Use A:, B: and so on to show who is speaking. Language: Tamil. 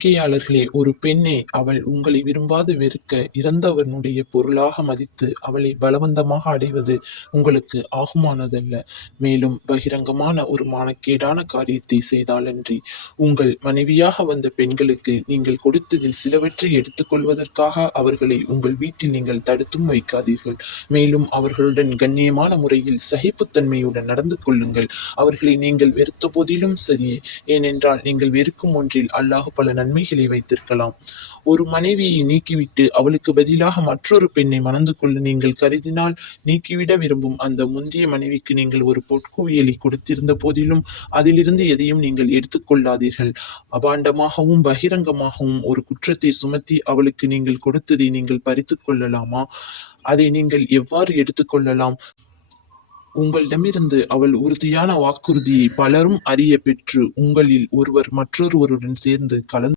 A: வாடிக்கையாளர்களே ஒரு பெண்ணே அவள் உங்களை விரும்பாது வெறுக்க இறந்தவனுடைய பொருளாக மதித்து அவளை பலவந்தமாக அடைவது உங்களுக்கு ஆகுமானதல்ல. மேலும் பகிரங்கமான ஒரு மானக்கேடான காரியத்தை செய்தாலன்றி உங்கள் மனைவியாக வந்த பெண்களுக்கு நீங்கள் கொடுத்ததில் சிலவற்றை எடுத்துக்கொள்வதற்காக அவர்களை உங்கள் வீட்டில் நீங்கள் தடுத்தும் வைக்காதீர்கள். மேலும் அவர்களுடன் கண்ணியமான முறையில் சகிப்புத்தன்மையுடன் நடந்து கொள்ளுங்கள். அவர்களை நீங்கள் வெறுத்த போதிலும் சரியே ஏனென்றால் நீங்கள் வெறுக்கும் ஒன்றில் அல்லாஹ் பல நன்மை நன்மைகளை வைத்திருக்கலாம். ஒரு மனைவியை நீக்கிவிட்டு அவளுக்கு பதிலாக மற்றொரு பெண்ணை மணந்து கொள்ள நீங்கள் கருதினால் நீக்கிவிட விரும்பும் அந்த முந்தைய மனைவிக்கு நீங்கள் ஒரு பொற்குவியலை கொடுத்திருந்த போதிலும் அதிலிருந்து எதையும் நீங்கள் எடுத்துக்கொள்ளாதீர்கள் அபாண்டமாகவும் பகிரங்கமாகவும் ஒரு குற்றத்தை சுமத்தி அவளுக்கு நீங்கள் கொடுத்ததை நீங்கள் பறித்துக் கொள்ளலாமா? அதை நீங்கள் எவ்வாறு எடுத்துக்கொள்ளலாம் உங்களிடமிருந்து அவள் உறுதியான வாக்குறுதியை பலரும் அறிய பெற்று உங்களில் ஒருவர் மற்றொருவருடன் சேர்ந்து கலந்து